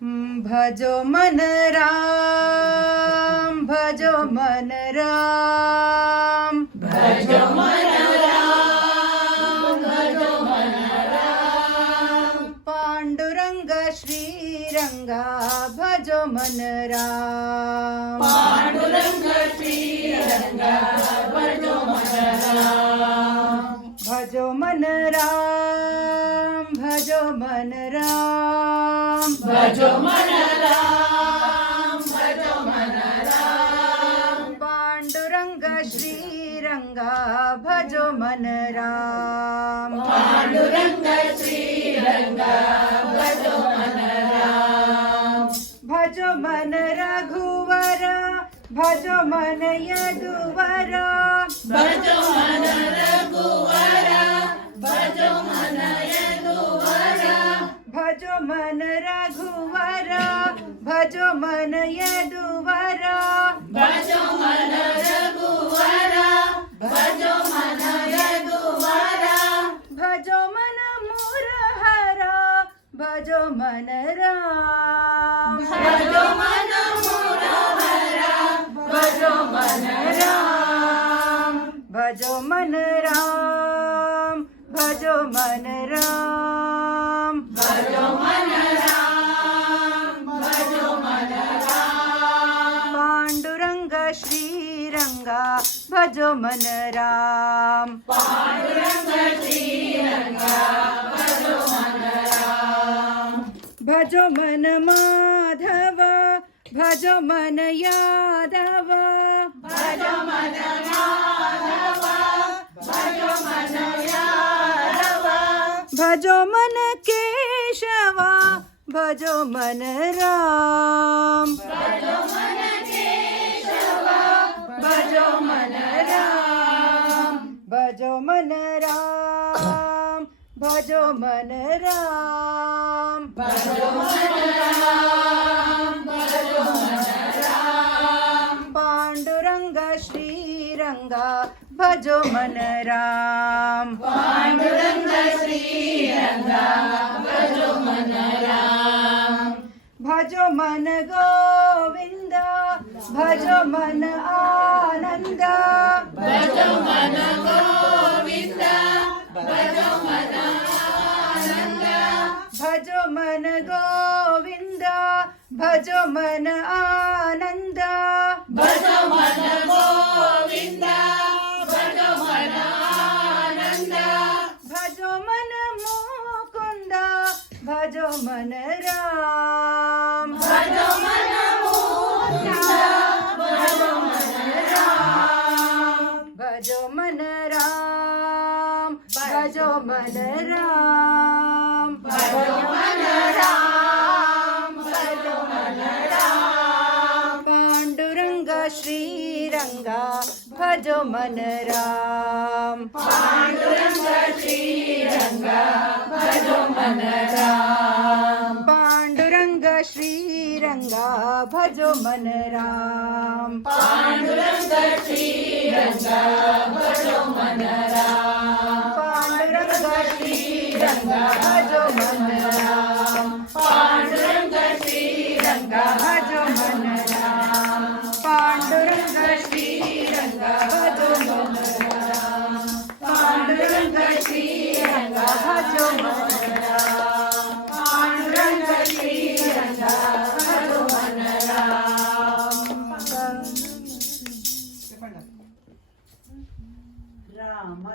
भजो मन राम, भजो मन राम, भजो मन राम, भजो मन राम. पांडुरंग श्रीरंगा भजो मन राम, पांडुरंग श्रीरंगा भजो मन राम. भजो मन राम, भजो मन राम, भजो मन राम, भजो मन राम. पांडुरंग श्रीरंगा भजो मन राम, पांडुरंग श्रीरंगा भजो मन राम. भजो मन रघुवर, भजो मन यदुवर, भजो मन रघुवर, भजो मन यदुवर. भजो मन रघुवर, भजो मन यदुवर, भजो मन रघुवर, भजो मन यदुवर. भजो मन मुरहर, भजो मन राम, भजो मन मुरहर, भजो मन राम. भजो मन राम, भजो मन राम, भजो मन राम, भजो मन राम. पांडुरंग श्रीरंगा भजो मन राम, पांडुरंग श्रीरंगा भजो मन राम. भजो मन माधव, भजो मन यादव, भजो मन माधव, भजो मन यादव. भजो मन केशव, भजो मन राम, भजो मन केशव, भजो मन राम. भजो मन राम, भजो मन राम, भजो मन राम, भजो मन राम. पांडुरंग श्रीरंगा भजो मन राम, पांडुरंग श्रीरंगा भजो मन राम. भजो मन गोविंद, भजो मन आनंद, भजो मन गोविंद, भजो मन आनंद. भजो मन गोविंद, भजो मन आनंद, भजो मन गोविंद, भजो मन आनंद. भजो मन मुकुंद, भजो मन राम, भजो मन मुकुंद, भजो मन राम. भजो मन राम, भजो मन राम, भजो मन राम, भजो मन राम. पांडुरंग श्रीरंगा भजो मन राम, पांडुरंग श्रीरंगा भजो मन राम. पांडुरंग श्रीरंगा भजो मन राम, पांडुरंग श्रीरंगा भजो मन राम. पांडुरंग श्रीरंगा भजो मन राम, पांडुरंग श्रीरंगा भजो मन राम, पांडुरंग श्रीरंगा भजो मन राम, पांडुरंग श्रीरंगा भजो मन राम, पांडुरंग श्रीरंगा भजो मन राम.